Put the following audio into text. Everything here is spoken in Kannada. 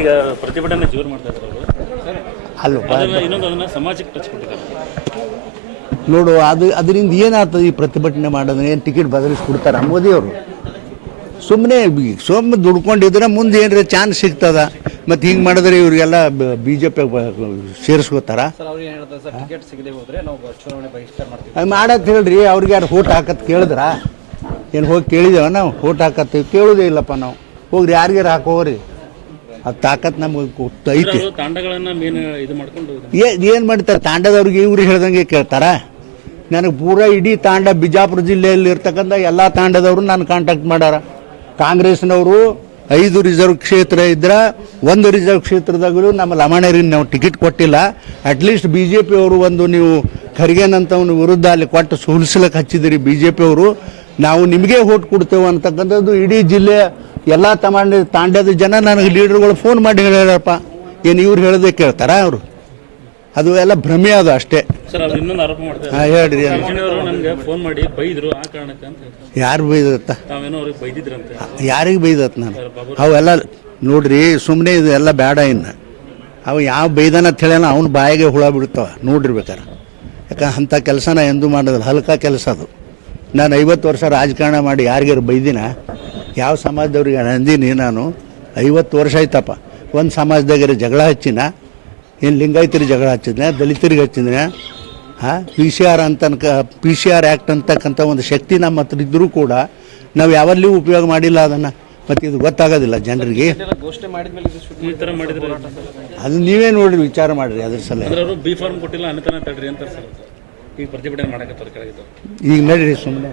ಈಗ ಪ್ರತಿಭಟನೆ ಜೋರು ಮಾಡ್ತಾ ಇದ್ದಾರೆ ಅವರು. ಅಲ್ವ ಅದನ್ನ ಇನ್ನೊಂದು ಅದನ್ನ ಸಮಾಜಕ್ಕೆ ಟಚ್ ಕೊಟ್ಟಿದ್ದಾರೆ ನೋಡು ಅದು ಅದರಿಂದ ಏನಾಗ್ತದೆ ಈ ಪ್ರತಿಭಟನೆ ಮಾಡಿದ್ರೆ ಏನು ಟಿಕೆಟ್ ಬದಲಿಸ್ಕೊಡ್ತಾರೆ? ಮೋದಿಯವರು ಸುಮ್ಮನೆ ಸುಮ್ಮನೆ ದುಡ್ಕೊಂಡಿದ್ರೆ ಮುಂದೆ ಏನರ ಚಾನ್ಸ್ ಸಿಗ್ತದ? ಮತ್ತು ಹಿಂಗೆ ಮಾಡಿದ್ರೆ ಇವರಿಗೆಲ್ಲ ಬಿ ಜೆ ಪಿ ಸೇರಿಸ್ಕೋತಾರ? ಸರ್ ಅವ್ರು ಏನು ಹೇಳ್ತಾರೆ ಸರ್ ಟಿಕೆಟ್ ಸಿಗದೆ ಹೋದ್ರೆ ನಾವು ಚುನಾವಣೆ ಬಹಿಷ್ಕಾರ ಮಾಡ್ತೀವಿ. ಅದು ಮಾಡತ್ ಹೇಳ್ರಿ ಅವ್ರಿಗೆ ಯಾರು ಓಟ್ ಹಾಕತ್ ಕೇಳಿದ್ರ? ಏನು ಹೋಗಿ ಕೇಳಿದೇವ ನಾವು? ಓಟ್ ಹಾಕತ್ತೀವಿ ಕೇಳೋದೇ ಇಲ್ಲಪ್ಪ ನಾವು. ಹೋಗ್ರಿ ಯಾರಿಗಾರು ಹಾಕೋರಿ. ಅದು ತಾಕತ್ ನಮ್ಗೆ ಗೊತ್ತೈತಿ ತಾಂಡಗಳನ್ನ ಮೇನ್ ಇದು ಮಾಡ್ಕೊಂಡು ಏನು ಮಾಡ್ತಾರೆ? ತಾಂಡದವ್ರಿಗೆ ಇವ್ರು ಹೇಳ್ದಂಗೆ ಕೇಳ್ತಾರ? ನನಗೆ ಪೂರಾ ಇಡೀ ತಾಂಡ ಬಿಜಾಪುರ ಜಿಲ್ಲೆಯಲ್ಲಿ ಇರ್ತಕ್ಕಂಥ ಎಲ್ಲ ತಾಂಡದವರು ನಾನು ಕಾಂಟ್ಯಾಕ್ಟ್ ಮಾಡ್ಯಾರ ಕಾಂಗ್ರೆಸ್ನವರು ಐದು ರಿಸರ್ವ್ ಕ್ಷೇತ್ರ ಇದ್ರ ಒಂದು ರಿಸರ್ವ್ ಕ್ಷೇತ್ರದಾಗಲೂ ನಮ್ಮ ಲಮಾಣರಿಗೆ ನಾವು ಟಿಕೆಟ್ ಕೊಟ್ಟಿಲ್ಲ. ಅಟ್ಲೀಸ್ಟ್ ಬಿ ಜೆ ಪಿಯವರು ಒಂದು ನೀವು ಖರ್ಗೆನಂತವನ ವಿರುದ್ಧ ಅಲ್ಲಿ ಕೊಟ್ಟು ಸೋಲಿಸ್ಲಿಕ್ಕೆ ಹಚ್ಚಿದಿರಿ ಬಿ ಜೆ ಪಿಯವರು ನಾವು ನಿಮಗೆ ಓಟ್ ಕೊಡ್ತೇವೆ ಅಂತಕ್ಕಂಥದ್ದು ಇಡೀ ಜಿಲ್ಲೆಯ ಎಲ್ಲ ತಮಾಂಡ ತಾಂಡದ ಜನ ನನಗೆ ಲೀಡರ್ಗಳು ಫೋನ್ ಮಾಡಿ ಹೇಳ್ಯಾರಪ್ಪ. ಏನು ಇವ್ರು ಹೇಳದೆ ಕೇಳ್ತಾರ ಅವರು? ಅದು ಎಲ್ಲ ಭ್ರಮೆ ಅದು ಅಷ್ಟೇ. ಹಾಂ ಹೇಳ್ರಿ. ಯಾರು ಬೈದತ್ತ? ಯಾರಿಗೆ ಬೈದತ್ ನಾನು? ಅವೆಲ್ಲ ನೋಡ್ರಿ ಸುಮ್ಮನೆ ಇದು ಎಲ್ಲ ಬೇಡ ಇನ್ನು. ಅವು ಯಾವ ಬೈದನ ಅಂತ ಹೇಳ್ಯಾನ ಅವ್ನ ಬಾಯಿಗೆ ಹುಳ ಬಿಡ್ತಾವ. ನೋಡಿರ್ಬೇಕಾರೆ. ಯಾಕ ಅಂಥ ಕೆಲಸನ ಎಂದೂ ಮಾಡೋದಿಲ್ಲ. ಹಲ್ಕ ಕೆಲಸ ಅದು. ನಾನು ಐವತ್ತು ವರ್ಷ ರಾಜಕಾರಣ ಮಾಡಿ ಯಾರಿಗಾರು ಬೈದಿನ? ಯಾವ ಸಮಾಜದವ್ರಿಗೆ ಅಂದೀನಿ ನಾನು ಐವತ್ತು ವರ್ಷ ಆಯ್ತಪ್ಪ. ಒಂದು ಸಮಾಜದಾಗಿರ ಜಗಳ ಹಚ್ಚಿನ ಏನು ಲಿಂಗಾಯತರಿಗೆ ಜಗಳ ಹಚ್ಚಿದ್ನ ದಲಿತರಿಗೆ ಹಚ್ಚಿದ್ನ ಹಾಂ? ಪಿ ಸಿ ಆರ್ ಅಂತನಕ ಪಿ ಸಿ ಆರ್ ಆ್ಯಕ್ಟ್ ಅಂತಕ್ಕಂಥ ಒಂದು ಶಕ್ತಿ ನಮ್ಮ ಹತ್ರ ಇದ್ದರೂ ಕೂಡ ನಾವು ಯಾವಲ್ಲಿ ಉಪಯೋಗ ಮಾಡಿಲ್ಲ ಅದನ್ನು. ಮತ್ತು ಇದು ಗೊತ್ತಾಗೋದಿಲ್ಲ ಜನರಿಗೆ. ಅದು ನೀವೇ ನೋಡ್ರಿ ವಿಚಾರ ಮಾಡಿರಿ ಅದ್ರ ಸಲ ಈಗ ನಡೀರಿ ಸುಮ್ಮನೆ